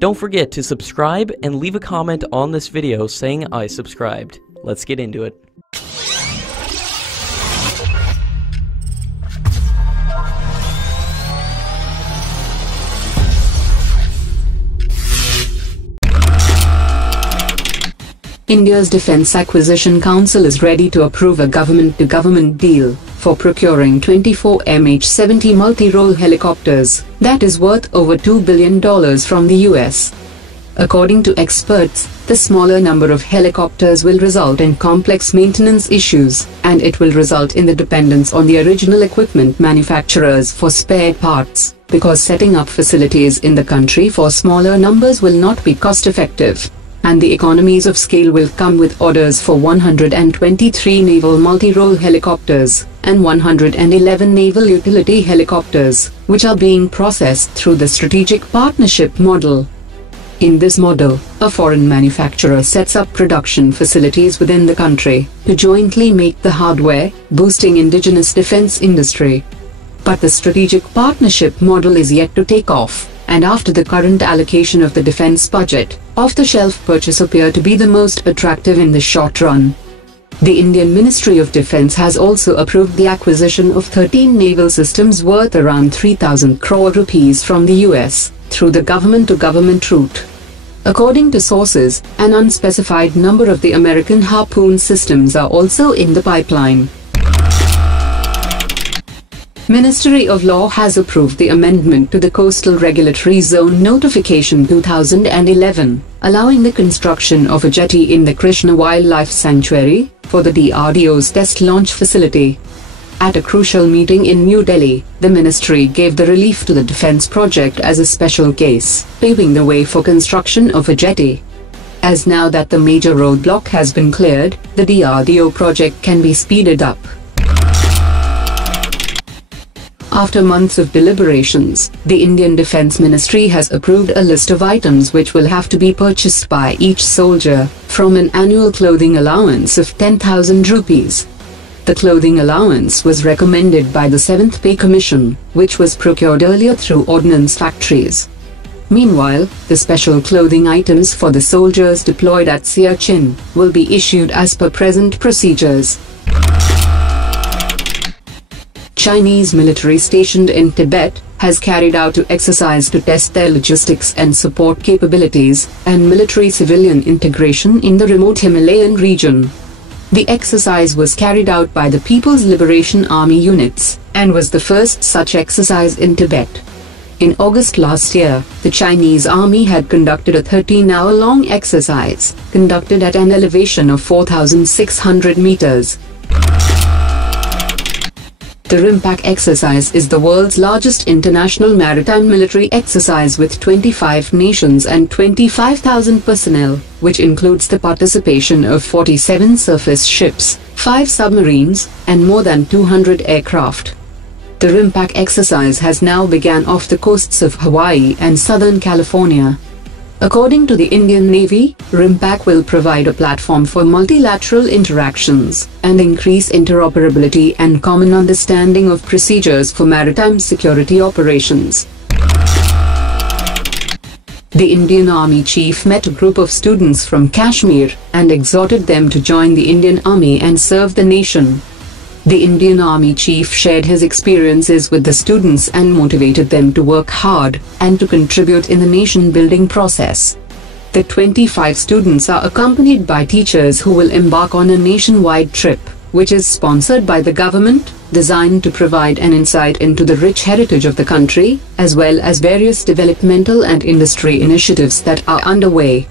Don't forget to subscribe and leave a comment on this video saying I subscribed. Let's get into it. India's Defence Acquisition Council is ready to approve a government-to-government deal for procuring 24 MH-70 multi-role helicopters that is worth over $2 billion from the US. According to experts, the smaller number of helicopters will result in complex maintenance issues, and it will result in the dependence on the original equipment manufacturers for spare parts, because setting up facilities in the country for smaller numbers will not be cost-effective. And the economies of scale will come with orders for 123 naval multi-role helicopters and 111 naval utility helicopters, which are being processed through the strategic partnership model. In this model, a foreign manufacturer sets up production facilities within the country to jointly make the hardware, boosting indigenous defense industry. But the strategic partnership model is yet to take off. And after the current allocation of the defense budget, off-the-shelf purchase appear to be the most attractive in the short run. The Indian Ministry of Defence has also approved the acquisition of 13 naval systems worth around 3,000 crore rupees from the US, through the government-to-government route. According to sources, an unspecified number of the American Harpoon systems are also in the pipeline. Ministry of Law has approved the amendment to the Coastal Regulatory Zone Notification 2011, allowing the construction of a jetty in the Krishna Wildlife Sanctuary for the DRDO's test launch facility. At a crucial meeting in New Delhi, the ministry gave the relief to the defense project as a special case, paving the way for construction of a jetty. As now that the major roadblock has been cleared, the DRDO project can be speeded up. After months of deliberations, the Indian Defence Ministry has approved a list of items which will have to be purchased by each soldier, from an annual clothing allowance of 10,000 rupees. The clothing allowance was recommended by the 7th Pay Commission, which was procured earlier through ordnance factories. Meanwhile, the special clothing items for the soldiers deployed at Siachen will be issued as per present procedures. Chinese military stationed in Tibet has carried out an exercise to test their logistics and support capabilities and military-civilian integration in the remote Himalayan region. The exercise was carried out by the People's Liberation Army units and was the first such exercise in Tibet. In August last year, the Chinese army had conducted a 13-hour-long exercise, conducted at an elevation of 4,600 meters. The RIMPAC exercise is the world's largest international maritime military exercise with 25 nations and 25,000 personnel, which includes the participation of 47 surface ships, 5 submarines, and more than 200 aircraft. The RIMPAC exercise has now begun off the coasts of Hawaii and Southern California. According to the Indian Navy, RIMPAC will provide a platform for multilateral interactions and increase interoperability and common understanding of procedures for maritime security operations. The Indian Army Chief met a group of students from Kashmir and exhorted them to join the Indian Army and serve the nation. The Indian Army Chief shared his experiences with the students and motivated them to work hard and to contribute in the nation-building process. The 25 students are accompanied by teachers who will embark on a nationwide trip, which is sponsored by the government, designed to provide an insight into the rich heritage of the country, as well as various developmental and industry initiatives that are underway.